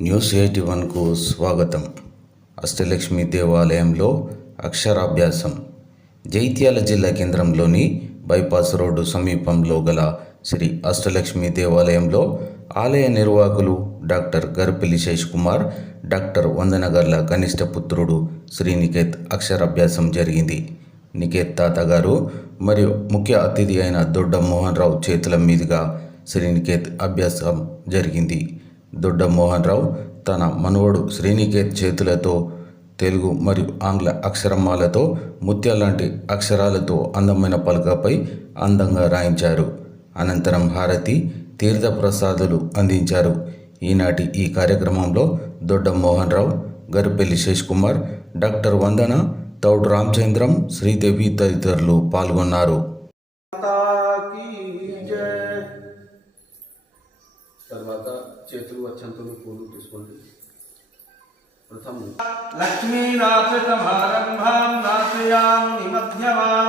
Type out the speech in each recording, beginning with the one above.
News 81కు స్వాగతం. అష్టలక్ష్మి దేవాలయంలో అక్షరాభ్యాసం. జైత్యాల జిల్లా కేంద్రంలోని బైపాస్ రోడ్డు సమీపంలో గల శ్రీ అష్టలక్ష్మి దేవాలయంలో ఆలయ నిర్వాహకులు డాక్టర్ గర్పెల్లి శేష్ కుమార్, డాక్టర్ వందనగర్ల కనిష్ట పుత్రుడు శ్రీనికేత్ అక్షరాభ్యాసం జరిగింది. నికేత్ తాతగారు మరియు ముఖ్య అతిథి అయిన దొడ్డ మోహన్ రావు చేతుల మీదుగా శ్రీనికేత్ అభ్యాసం జరిగింది. దొడ్డ మోహన్ రావు తన మనవడు శ్రీనికేత్ చేతులతో తెలుగు మరియు ఆంగ్ల అక్షరమాలతో ముత్యాలాంటి అక్షరాలతో అందమైన పలకపై అందంగా రాయించారు. అనంతరం హారతి, తీర్థప్రసాదాలు అందించారు. ఈనాటి ఈ కార్యక్రమంలో దొడ్డ మోహన్ రావు, గర్పెల్లి శేష్ కుమార్, డాక్టర్ వందన, తౌడు రామచంద్రం, శ్రీదేవి తదితరులు పాల్గొన్నారు. తర్వాత చేతులు వచ్చంతులు పూలు తీసుకోండి. ప్రథమ లక్ష్మీనాథసమారంభాం నాశయామి మధ్యమాం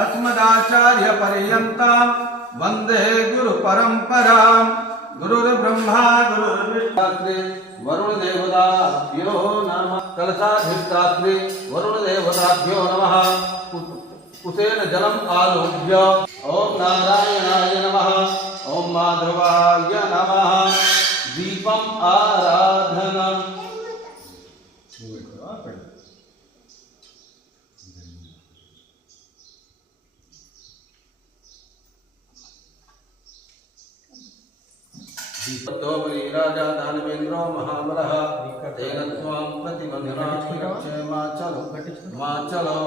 అస్మదాచార్య పర్యంతాం వందే గురు పరంపరాం. గురుర్బ్రహ్మా గురుర్విష్ణు వరుణ దేవతాభ్యో నమః. కలశాధిష్టాత్రి వరుణ దేవతాభ్యో నమః. కుసేన జలం ఆలోభ్య ఓం నారాయణాయ నమః. ఓం మాధవాయ నమః. దీపం ఆరాధన. దీపతోపరి రాజా దానవేంద్రో మహాబలః తేన త్వాం ప్రతిబంధనాక్షే మాచలో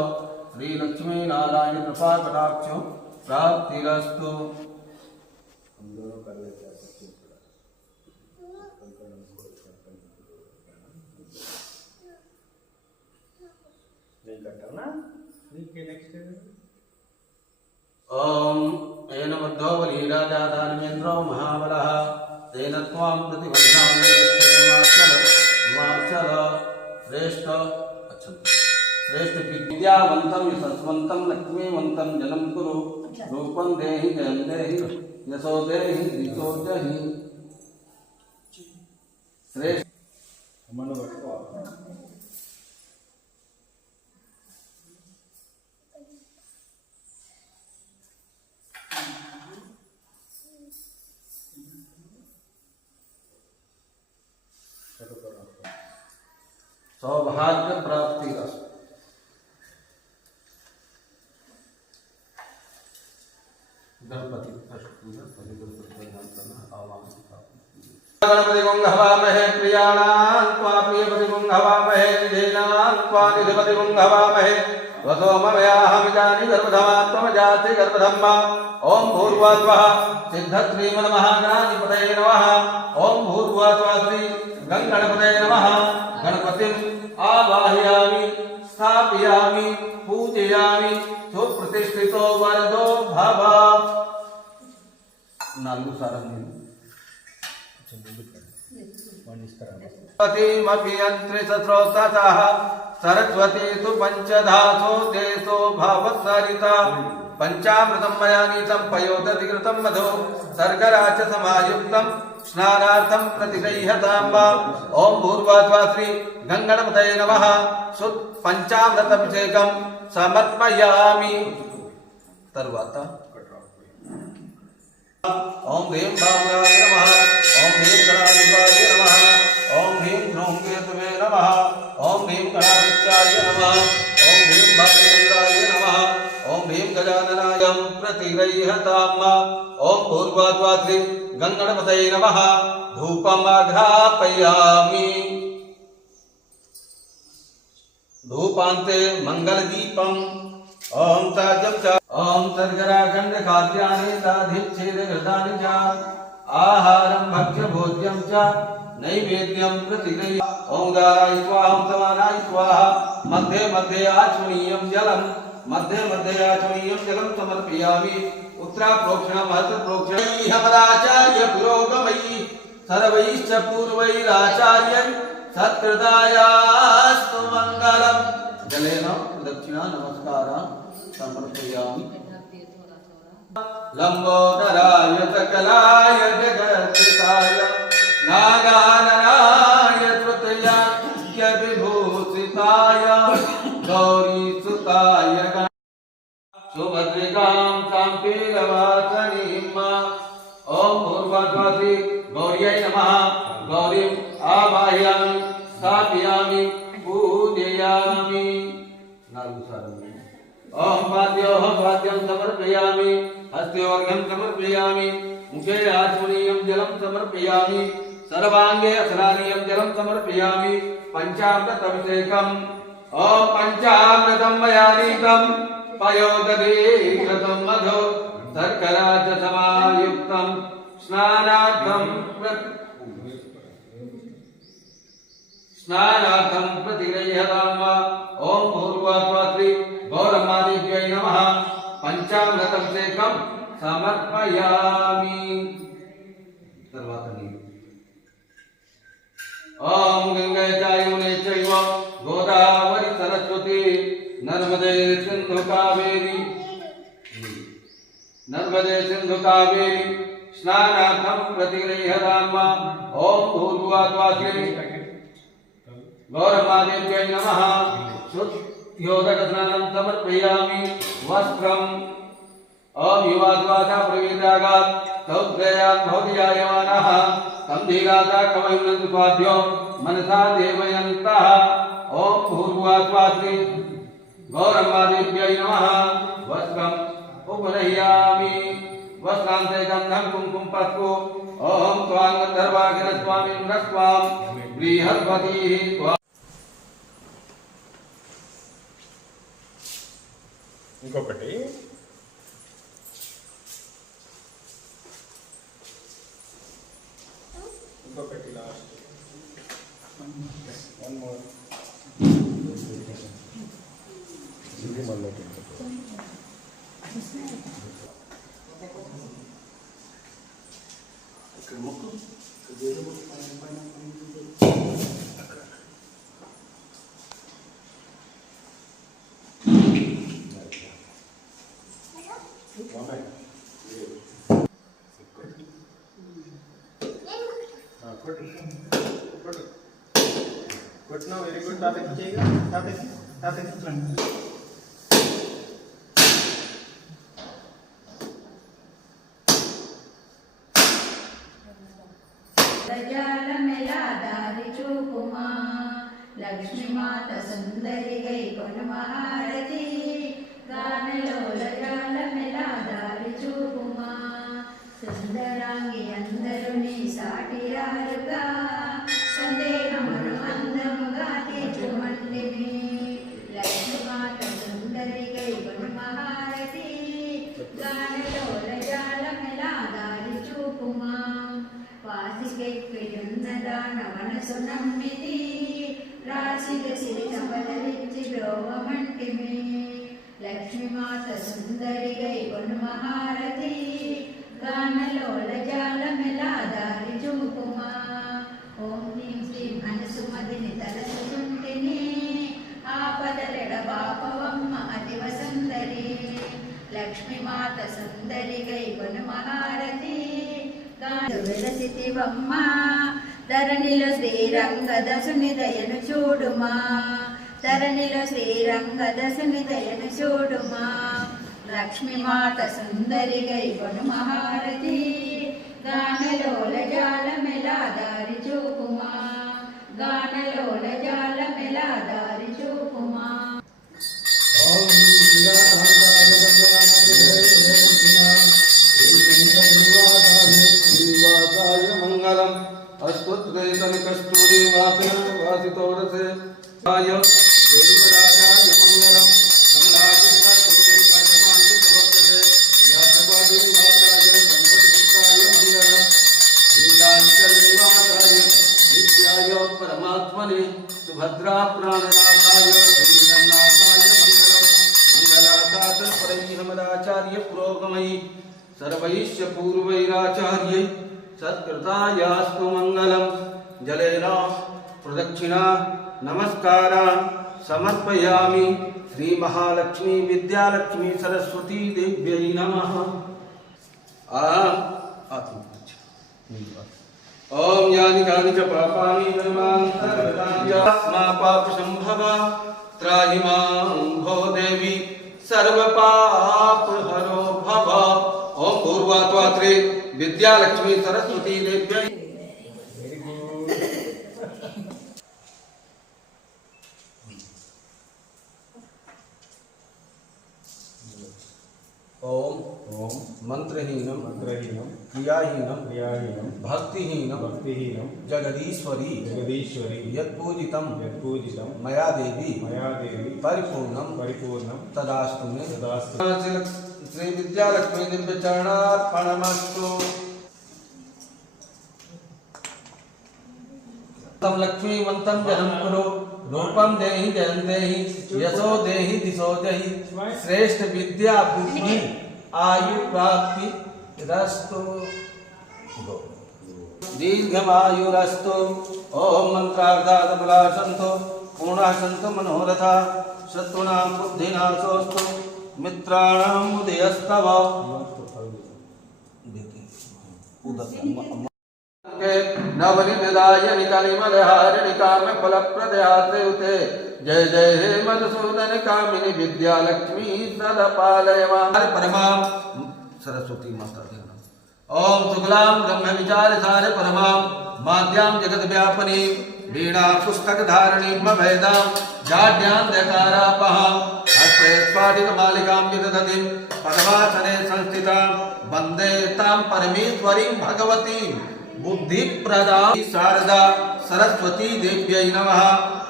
శ్రీ లక్ష్మీ నారాయణ కృపా కటాక్షం ప్రాప్తిరస్తు. ఓం ఏన మధ్యోవలి రాజా దానవేంద్రో మహాబలః తేన త్వాం ప్రతిబంధనాక్షే మాచలో శ్రేష్ఠ శ్రేష్ఠ విద్యావంతం యశస్వంతం లక్ష్మీవంతం జనం కురు. రూపం దేహి జయం దేహి యశో దేహి దిశో దేహి. శ్రేష్ఠ सौभाग्य प्राप्ति रस्तु. गणपति गणपति गुंहवामहे प्रियाणां त्वा प्रियपति गुंहवामहे निधीनां त्वा निधिपति गुंहवामहे वसोमयाहमिदानि गर्भधमात्मजाति गर्भधम्मा. ओम भूर्भुवः सिद्धश्रीमन्महागणाधिपतये नमः. ओम भूर्भुवः श्री गंगणपतये नमः. गणपतिं आवाहयामि स्थापयामि पूजयामि. सुप्रतिष्ठितो वरदो भव. नालुगु सारं पतिमपि यन्त्रिसस्रोततः सरस्वती तु पञ्चधासो देशो भवत्सरिता. पंचामृतं मया नीतं पयोदधि घृतं मधु सर्गराच समायुक्तं स्नानार्थं प्रतिगृह्यतां वा. ओम भूर्भुवः श्री गंगणपतये नमः. शुद्ध पंचामृताभिषेकं समर्पयामि. तरुवात ओम ह्रीं भावनाय नमः. ओम ह्रीं गणाधिपाय नमः. ओम ह्रीं ह्रूं केतवे नमः. ओम ह्रीं गणाधित्याय नमः. ओम ह्रीं भागेन्द्राय नमः. ओम ह्रीं गजाननाय प्रतिगृह्यतां वा. ओम भूर्भुवः श्री गंगणपतये नमः. धूपमाघ्रापयामि. धूपान्ते मंगलदीपम्. ओम ताजं च ओम सर्गराखंड खाद्यानि दाधिच्छेद घृतानि च आहारं भक्ष्य भोज्यं च नैवेद्यं प्रतिगृह्य. ओम गाराय स्वाहा. ओम समानाय स्वाहा. मध्ये मध्ये आचमनीयं जलं समर्पयामि. उत्तराप्रोक्षणम् हस्तप्रोक्षणम् हमदाचार्य पुरोगमैः सर्वैश्च पूर्वैराचार्यैः सत्कृतायास्तु मङ्गलम्. जलेन दक्षिणा नमस्कारं समर्पयामि. लंबोदराय सकलाय जगत्पिताय नागाननाय गौरीम् आवाहयामि स्थापयामि पूजयामि ओम पाद्यं समर्पयामि हस्त्योर्घ्यं समर्पयामि मुखे आचमनीयं जलं समर्पयामि सर्वांगे स्नानीयं जलं समर्पयामि पंचामृतमभिषेकम् ओम पंचामृतं मया नीतं पयोदधीकृतं मधु शर्करा च समायुक्तं स्नानार्थं प्रतिगृह्यताम् ओम भूर्भुवस्वस्ति गौरम्मादेव्यै नमः पंचामृतमभिषेकं समर्पयामि ओम गंगे च यमुने चैव गोदावरी सरस्वती नर्मदे सिंधु कावेरी स्नानार्थं प्रतिगृह्यताम् ओम भूर्भुवस्वस्ति गौरम्मादेव्यै नमः शुद्धोदकस्नानं समर्पयामि वस्त्रम् ओम युवाद्वासा प्रवीरागात् सौद्रयात् भवति जायमानः तं धीराता कवयुनन्द्वाद्यो मनसा देवयन्तः ओम भूर्भुवस्वस्ति गौरम्मादेव्यै नमः वस्त्रम् उपनयामि वस्त्रान्ते गन्धं कुङ्कुमं पस्पु ओम त्वां गन्धर्वागिरस्वामिन्द्रस्वां बृहस्पतिः ఇంకొకటి లాస్ట్ వన్ మోర్ ఇది మళ్ళీ కొట్టినా వెరీ గుడ్ తాతకి చేయగా తాతకి लक्ष्मी माता सुंदरी गई कोन महारती गानलो लजाल मेला दारी चूपुमा सुंदरांगी अंदरुनी साटिरारुगा संदेहमुनु अंदमुगा तीर्చుమంటిని लक्ष्मी माता सुंदरी गई कोन महारती गानलो लजाल मेला दारी चूपुमा వాసికెక్కియున్నదాన మనసు నమ్మితి రాశిగ సిరి కమలరిచ్చి బ్రోవమంటిమి లక్ష్మీ మాత సుందరి గై కొను మహారథి గానలోల జాలమెలా దారి చూపుమా ఓం హ్రీం శ్రీం హనుసుమదిని తలసుకుంటిని ఆపదలెడ బాపవమ్మ అతివ సుందరి లక్ష్మీ మాత సుందరి గై కొను మహారథి వెలసితివమ్మ ధరణిలో శ్రీరంగదసుని దయను చూడుమా ధరణిలో శ్రీరంగదసుని దయను చూడుమా లక్ష్మీ మాత సుందరి గై కొను మహారథి గానలోల జాలమెలా దారి చూపుమా గానలోల జాలమెలా దారి చూపుమా मंगलम अस्तुत्रेतन कस्तूरी वासितोरसे आय देवराजाय मंगलम कमलाकृता कस्तूरी कर्मांति समर्पते यातवादी माताय संपत्तिकाय मंगलम लीलांचल निवासाय नित्याय परमात्मने सुभद्रा प्राणनाथाय श्रीजगन्नाथाय मंगलम मंगलाकात परैहमदाचार्य पुरोगमयि सर्वैश्च पूर्वैराचार्यै सत्कृतायास्तु मंगलम जलेन प्रदक्षिणा नमस्कारान् समर्पयामि श्री महालक्ष्मी विद्यालक्ष्मी सरस्वती देव्यै नमः ओम यानि कानि च पापानि जन्मान्तरतानि पापसंभव त्राहि मां भो देवी सर्वपापहरो भव ओम पूर्वात्वात्रे विद्यालक्ष्मी सरस्वती देव्यै వెరీ గుడ్ मंत्रहीनं क्रियाहीनं क्रियाहीनं भक्तिहीनं भक्तिहीनं जगदीश्वरी जगदीश्वरी यत्पूजितं यत्पूजितं मया देवी मया देवी परिपूर्णं तदास्तु मे तदास्तु। श्री विद्यालक्ष्मी दिव्य चरणार्पणमस्तु। तम लक्ष्मीवन्तं जनम कुरु रूपम देहि जयं देहि यशो देहि दिशो देहि श्रेष्ठ विद्या बुद्धि आयु प्राप्ति रस्तु दीर्घमायुरस्तु। ओम मंत्रार्धात् बलासंतो पूर्णासंतो मनोरथा शत्रुणां बुद्धिनाशोस्तु मित्राणां उदयस्तव नवनिदायनि कलिमलहारिणि कामफलप्रदयात्रे जय जय हे मधुसूदन कामिनी विद्यालक्ष्मी सदपालय परमां सरस्वती माता ओम शुक्लां ब्रह्म विचार सार परमां माद्यां जगत व्यापनी वीणा पुस्तक धारणी वेदां जाड्यान्धकारापहां हस्ते स्फाटिक मालिकां विदधतीं पद्मासने संस्थितां वन्दे तां परमेश्वरीं भगवतीं बुद्धि प्रदा शारदा सरस्वती देव्यै नमः।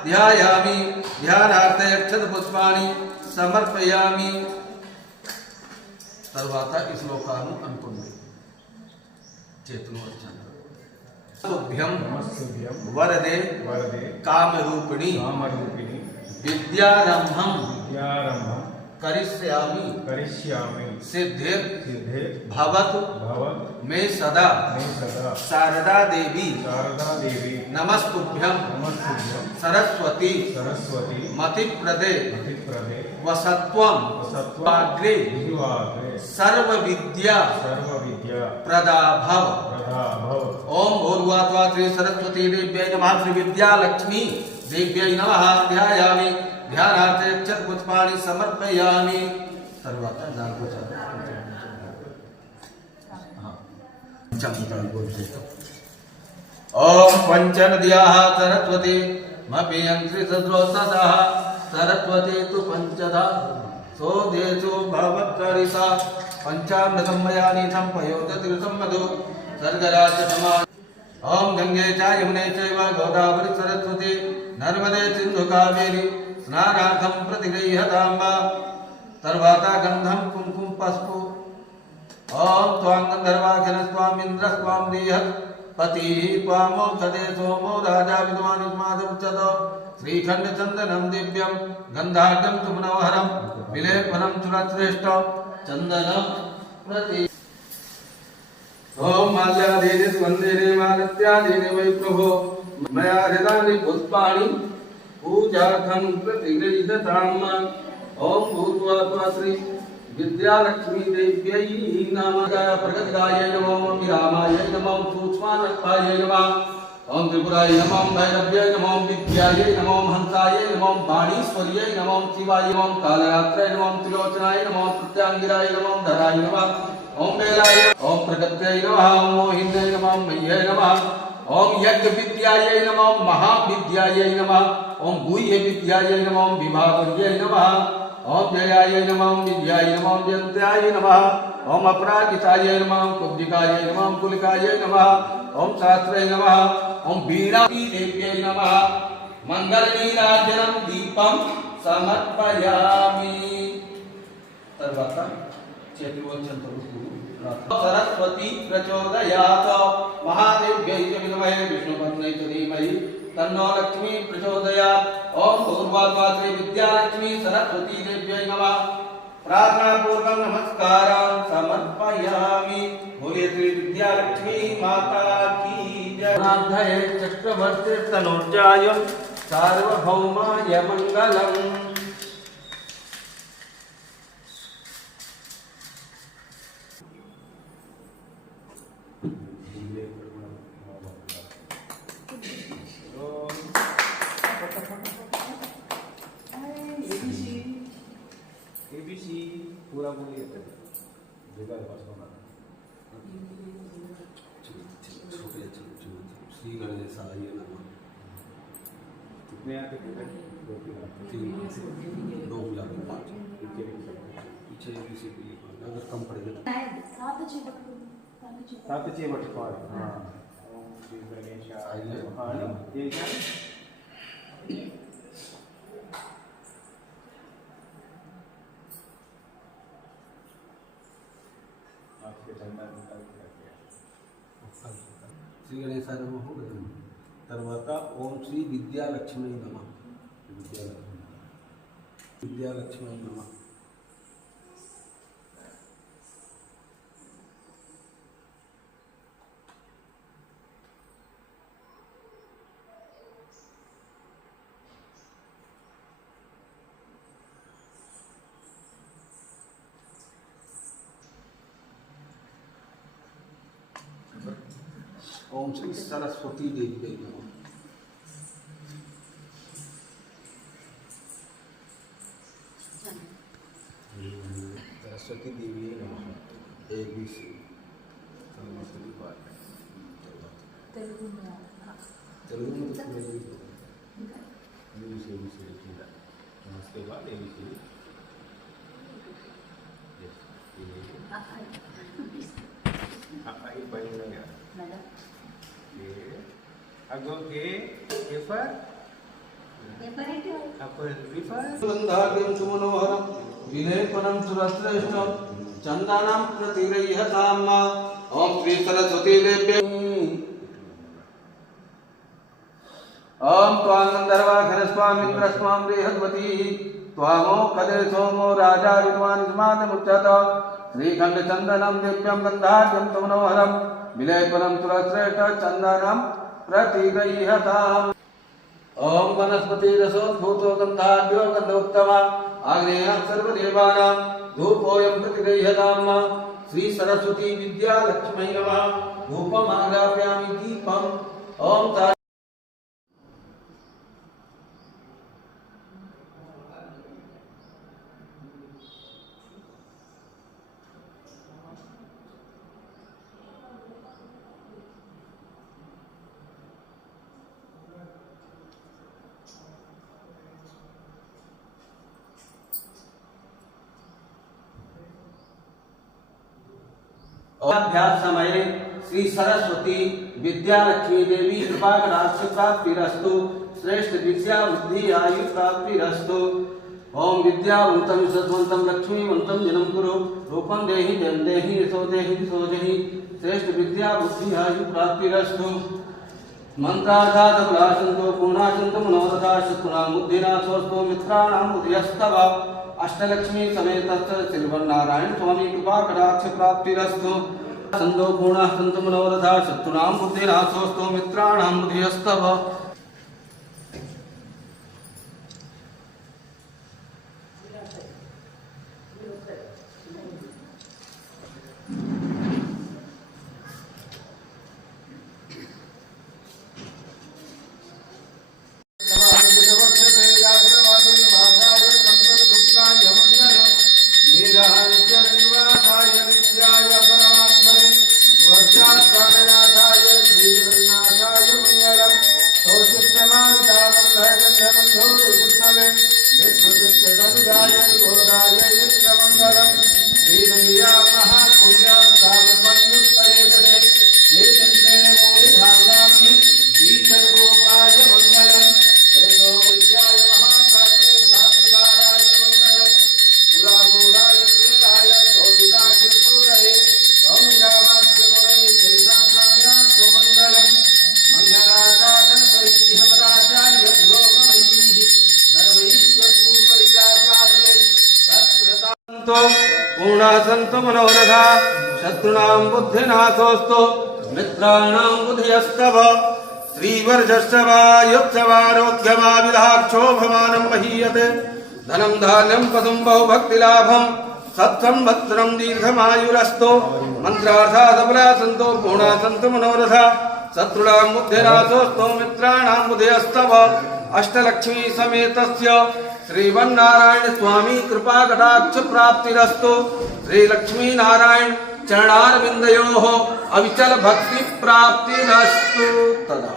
ध्यायामि ध्यानार्थे अक्षत पुष्पाणि समर्पयामि। तर्वाता ఈ శ్లోకాన్ని అనుకోండి చేతులు వచ్చాను। తుభ్యం नमस्तुभ्यं వరదే वरदे కామరూపిణి कामरूपिणि విద్యారంభం विद्यारम्भं करिष्यामि करिष्यामि सिद्धिर् सिद्धे भवतु भवत् मे सदा मे सदा शारदा देवी शारदा देवी नमस्तुभ्यं नमस्तुभ्यं सरस्वती सरस्वती मतिप्रदे मतिप्रदे वसत्वं वसत्वाग्रे वाग्रे विद्वाग्रे सर्व विद्या सर्वविद्या प्रदाभव। प्रदाभव। ओम भूर्भुवः श्री सरस्वती देव्यै नमः। श्री विद्यालक्ष्मी देव्यै नमः। ध्यायामि ध्यानार्थे अक्षत पुष्पाणि समर्पयामि। तर्वाता नागो ओम पंचनद्याः सरस्वती मपियन्त्रि सद्रोततः सरस्वती तु पंचधा सो देशो भवत्करिता पंचामृतं मया नीतं पयोदतीर्थं मधु सर्गराज समान। ओम गंगे च यमुने चैव गोदावरी सरस्वती नर्मदे सिंधु कावेरी स्नानार्थं प्रतिगृह्यताम्। तर्वाता गंधं कुंकुम पस्पु। ओम त्वां गंधर्वाखिल स्वामिन्द्र स्वाम देह पति त्वामोक्षदे सोमो राजा विद्वान् युष्मादुच्यतो श्रीखंड चंदनं दिव्यं गंधाढ्यं तु मनोहरं विलेपनं सुरश्रेष्ठं चंदनं प्रति। ओम माल्यादीनि सुगन्धीनि मालत्यादीनि वै प्रभो मया हृतानि पुष्पाणि पूजार्थं प्रतिगृह्यताम्। ओम भूर्भुवः श्री विद्यालक्ष्मी देव्यै नमः। प्रगतिकायै नमो विरामायै नमो सूक्ष्मानर्थायै नमः। ओम त्रिपुरायै नमः भैरव्यै नमः विद्यायै नमः हंसायै नमः वाणीश्वर्यै नमः शिवाय नमः कालरात्रै नमः त्रिलोचनाय नमः प्रत्यांगिराय नमः धराय नमः। ओम वेलाय ओम प्रगत्यै नमः ओम मोहिन्यै नमः मह्यै नमः। ओम यज्ञ विद्यायै नमः महाविद्यायै नमः। ओम गुह्य विद्यायै नमः विभावर्यै नमः। ओम जयाय नमः विद्याय नमः जयन्त्याय नमः। ओम अपराजिताय नमः कुब्जिकाय नमः कुलिकाय नमः। ओम शास्त्रै नमः। ओम वीणा देव्यै नमः। मंगलनीराजनं दीपं समर्पयामि। तर्वात सरस्वती प्रचोदयात् महादेव्यै च विद्महे विष्णुपत्न्यै च धीमहि तन्नो लक्ष्मी प्रचोदयात्। ओम भूर्भुवः श्री विद्यालक्ष्मी सरस्वती देव्यै नमः। प्रार्थना पूर्वक नमस्कारं समर्पयामि। बोलिए श्री विद्यालक्ष्मी माता की जय। नाथये चक्रवर्ती तनोजाय सार्वभौमाय मंगलम्। ABC पूरा बोलिए जुगाड़ पास होना श्री गणेशाय नमः। कितने आते थे 2 गुलाब 5 पीछे अगर कम पड़ेगा తాత చేయబట్టుకోవాలి ఓం శ్రీ గణేశాయ నమః అని చేశాను. శ్రీ గణేశాయ నమః. తర్వాత ఓం శ్రీ విద్యాలక్ష్మీ నమః. విద్యాలక్ష్మీ నమః. ओम श्री सरस्वती देवी नमः. सरस्वती देवी नमः. ABC सरस्वती पाठ तेलुगु में उसके बाद ABC apa ini banyak Ago ke Efer apa River गंधाग्रं सुमनोहरं विलेपनं सुरश्रेष्ठं चन्दानं प्रतिगृह्यताम् ॐ श्री सरस्वती देव्यै ॐ त्वां गन्धर्वाक्षरस्वामिन्द्रस्वां बृहद्वती त्वामो कदे सोमो राजा विद्वानिस्मादमुच्यत श्रीखण्डचन्दनं दिव्यं गन्धाढ्यं सुमनोहरं विलेपनं सुरश्रेष्ठ चन्दनं प्रतिगृह्यताम् ओम वनस्पति रसोद्भूतो गन्धाढ्यो गन्धोत्तम आग्नेयः सर्वदेवानां धूपोऽयं प्रतिगृह्यताम् श्री सरस्वती विद्यालक्ष्म्यै नमः धूपमाग्रापयामि दीपम् ओम अभ्यास समये श्री सरस्वती विद्यालक्ष्मी देवी कृपा कटाक्ष प्राप्तिरस्तु श्रेष्ठ विद्या बुद्धि आयु प्राप्तिरस्तु ओम विद्यावंतं सद्वंतं लक्ष्मीवंतं जनं कुरु रूपं देहि जन देहि यशो देहि दिशो देहि श्रेष्ठ विद्या बुद्धि आयु प्राप्तिरस्तु मंत्रार्थात् फलासन्तो पूर्णासन्तो मनोरथा शत्रुणां बुद्धिनाशोऽस्तु मित्राणां बुद्धिस्तव अष्टलक्ष्मी समेतस्य श्रीमन्नारायण स्वामी कृपा कटाक्ष प्राप्तिरस्तु संतो पूर्णः सन्तु मनोरथा शत्रुणां बुद्धिनाशोऽस्तु मित्राणां बुद्धिस्तव पूर्णासन्तु मनोरथा शत्रुणां बुद्धिनाशोऽस्तु मित्राणां बुद्धिस्तव श्रीवर्षस्वायुत्सवारोग्यमा विधाक्षो भवानं महीयते धनं धान्यं पशुं बहुभक्तिलाभं सत्संवत्सरं दीर्घमायुरस्तु मंत्रार्था सबला सन्तो पूर्णासन्तु मनोरथा शत्रुणां बुद्धिनाशोऽस्तु मित्राणां बुद्धिस्तव अष्टलक्ष्मी समेतस्य श्रीमन्नारायण स्वामी कृपा कटाक्ष प्राप्तिरस्तु श्री लक्ष्मी नारायण चरणारविन्दयोः अविचल भक्ति प्राप्तिरस्तु तदा।